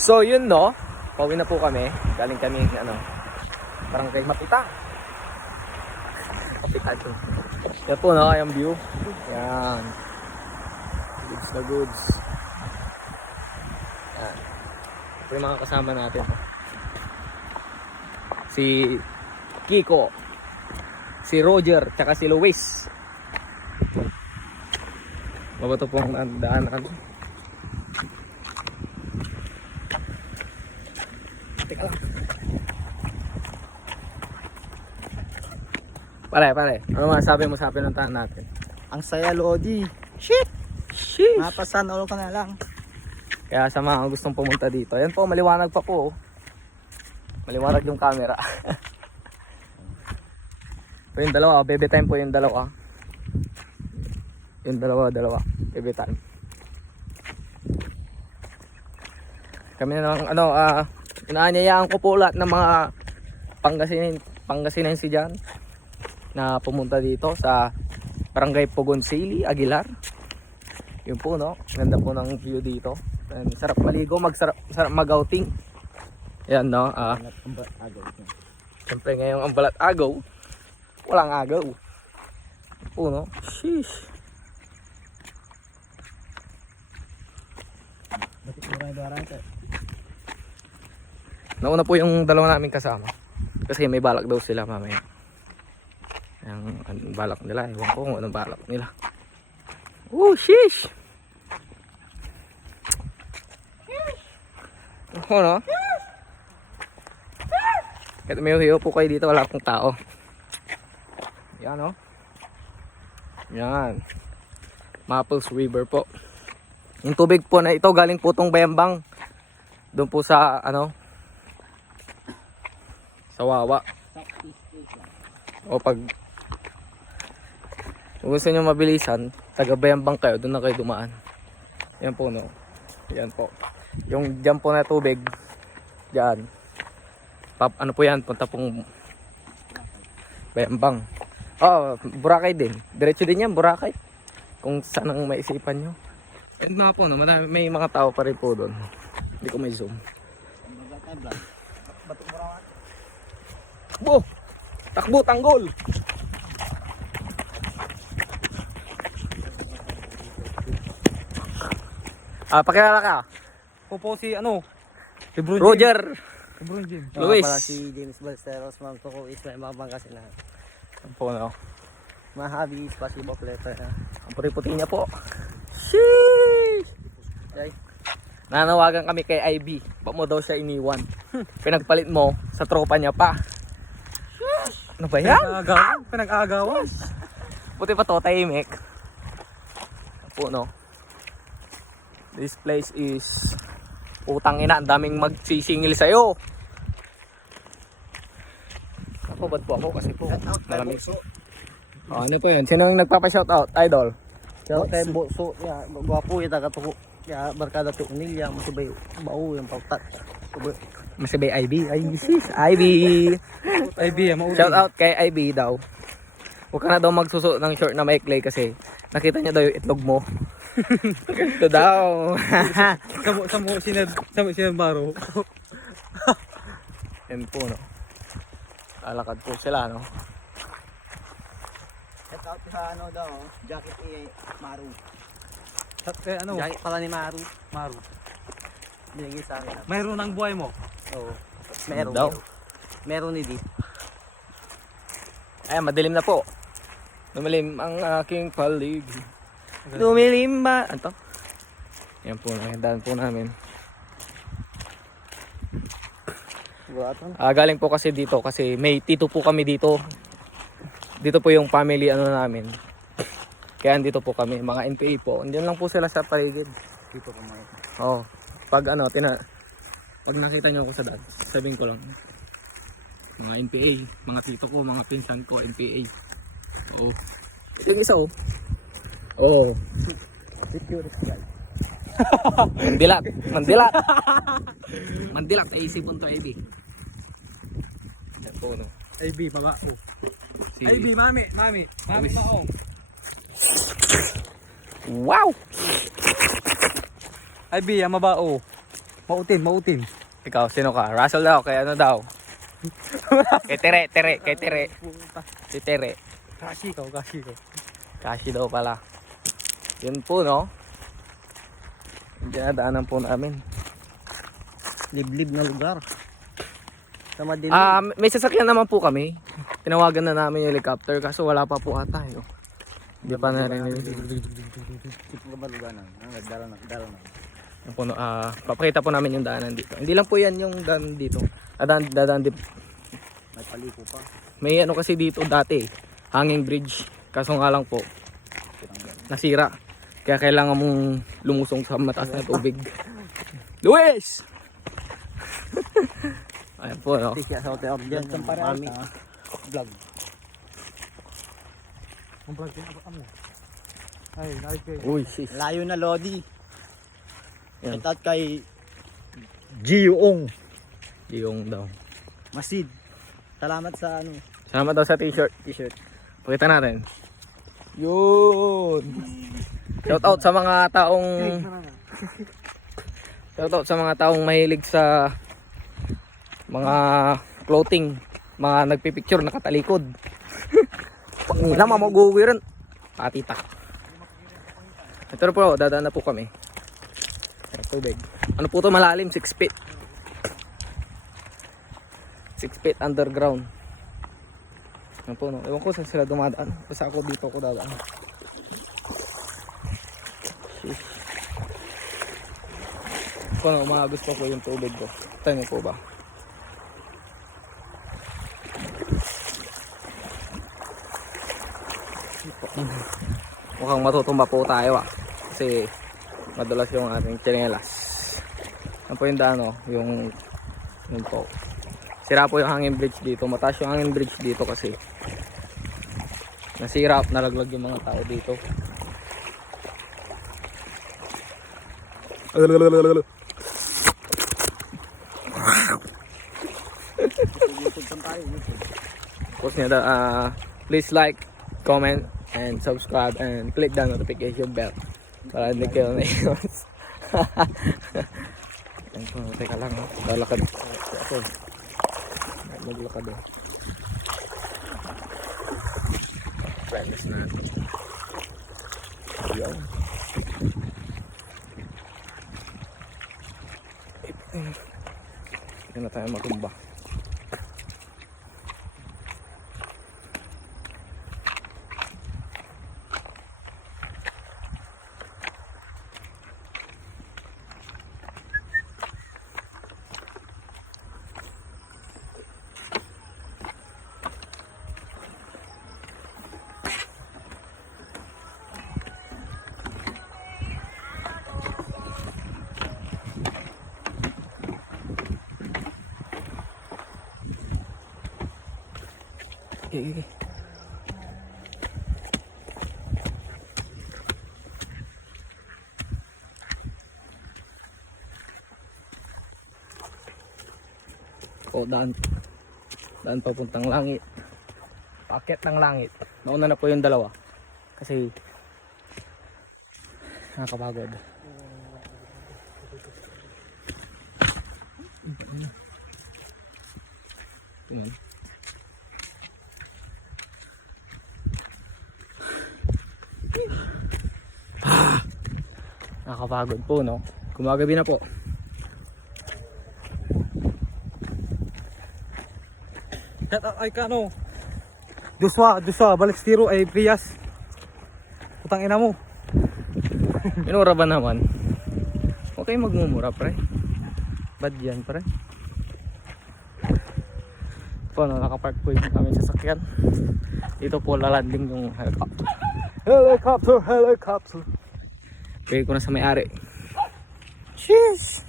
So yun no, pauwi na po kami. Galing kami parang kay Mapita. Mapita to. Yan po no, yung view. Yan. Goods na goods. Yan. Ito yung mga kasama natin. Si Kiko, si Roger, tsaka si Luis. Mabato pong daanan. Teka lang. Pare, ano masasabi mo sa pinuntahan natin? Ang saya, Lodi. Shit! Mapasan ulo ka na lang. Kaya sa mga gustong pumunta dito, ayan po, maliwanag pa po. Maliwanag yung camera. Po yung dalawa, baby time po yung dalawa. Yung dalawa, baby time. Kami na lang, inaanyayaan ko po lahat ng mga Pangasinense dyan na pumunta dito sa Barangay Pugoncili, Aguilar. Yun po no, ganda po ng view dito. Sarap maligo, sarap mag-outing. Yan no, siyempre ngayong ang balat agaw, walang agaw. Po no, sheesh. Nauna po yung dalawa namin kasama kasi may balak daw sila mamaya. Yung balak nila, ewan ko kung anong balak nila. Oh, sheesh! Oo, no? Kahit may hiyo po kayo dito, wala pong tao. Yan, no? Yan. Maples River po. Yung tubig po na ito, galing po tong Bayambang. Doon po sa, sa Wawa. O pag kung gusto nyo mabilisan, taga Bayambang kayo, doon na kayo dumaan. Yan po, no? Yan po. Yung dyan po na tubig, dyan. Ano po yan? Punta pong Bayambang. Oh, Boracay din. Diretso din yan, Boracay. Kung saan ang maisipan nyo. And nga po, no? May mga tao pa rin po doon. Hindi ko may zoom. Takbo! Takbo, tanggol! Pakilala ka. Pupo si si Roger. Bro Jim. Luis. Pala si James Balesteros, Ma'am Coco is may mga Pangasinan. Ano po no? Mga hobbies, pasibo letter na. Ang puti-puti niya po. Sheesh! Okay. Nanawagan kami kay IB. Ba't mo daw siya iniwan? Pinagpalit mo sa tropa niya pa. Ano ba yan? Pinag-aagawan. Puti pa to, tahimik. Ano po no? This place is utang ina, ang daming magsisingil sa'yo. Ako, ba't po ako? Kasi po, malamig. Oh, ano po yun? Sino yung nagpapa-shoutout? Idol? Shout kay Boso, ya, gwapo ita katuko. Ya, barkada to Unilya, masibay bau yung pautat. Masibay IB. Ay, sis, IB. IB, mauti. Shoutout kay IB daw. Huwag ka na daw magsuso ng short na maikli kasi nakita niya daw yung itlog mo. Ito daw. Samo sinad baro. Yan po no. Lalakad po sila no. Check out sa daw, jacket ni Maru. Kaya Jacket pala ni Maru. Maru. Binigay sa akin. Mayroon ang buhay mo. Oo. Meron Daw. Meron ni Di. Ayan, madilim na po. Lumilim ang aking palig. Lumilim ba? Ano to? Yan po, nakindaan po namin. Galing po kasi dito kasi may tito po kami dito. Dito po yung family namin. Kaya dito po kami, mga NPA po. Andiyan lang po sila sa paligid. Dito ka mga. Oh, pag pag nakita niyo ako sa daan, sabihin ko lang. Mga NPA, mga tito ko, mga pinsan ko, NPA. Oo. Yung isa oh. Oo. Security guard. Mandilat. Mandilat, AC.AB. Yan po no. IB, baba ko. Si IB, mami Luis. pa ako. Wow! IB, mabao. Mautin. Ikaw, sino ka? Russell daw, kay ano daw? Kay Tere. Si Tere. Kashi ko. Kashi daw pala. Yun po, no? Yung dinadaanan po namin. Liblib na lugar. Sa madilim. May sasakyan naman po kami. Tinawagan na namin yung helicopter kaso wala pa po ata. Yo. Hindi pa narinig. Tipo ba lugar na? Dala na. Yung po, papakita po namin yung daanan dito. Hindi lang po yan yung daan dito. Dadaan dito. May paliko pa. May ano kasi dito dati, hanging bridge. Kaso nga lang po, nasira. Kaya kailangan mong lumusong sa mataas na tubig. Luis! Ayan po, no? Kaya sa hotel dyan. Mami. Vlog. Ang vlog din ako amo. Ay, narik kayo. Uy, sis. Layo na Lodi. Yan. Shout out kay Giyong. Yung daw. Masid. Salamat sa ano. Salamat daw sa t-shirt. Pakita natin. Yun! Shout out sa mga taong mahilig sa mga clothing, mga nagpipicture nakatalikod. Pangina mamuguwiran. Patitak. Ito na po, dadaan na po kami. Tubig. Ano po to, malalim? 6 feet. 6 feet underground. Ano po, no? Ewan ko saan sila dumadaan. Basta ako dito ako dadaan. Sheesh. Kung umagos pa po yung tubig ko. Ito niyo po ba? Mukhang matutumba po tayo kasi madulas yung ating tsinelas. Yan po yung daan, yung po. Sira po yung hangin bridge dito. Mataas yung hangin bridge dito kasi nasira, nalaglag yung mga tao dito. Post niya please like, comment, and subscribe and click the notification bell para hindi kayo na-iwas. Teka lang, lalakad ako. Maglakad eh. Friends na. Yo. Hindi na tayo matumba. Okay. O, daan papuntang langit. Paket ng langit. Nauna na po yung dalawa kasi nakakapagod. Tingnan. Nakakapagod po, no? Gumagabi na po. Ay kano. Joshua, balik tiro ay Prias. Putang ina mo. Minura ba naman? Huwag kayong magmumura, pre. Bad yan, pre. Po, no, nakapark po yung aming sasakyan. Dito po lalanding yung helicopter. Helicopter. Pwede ko na sa may-ari. Sheesh!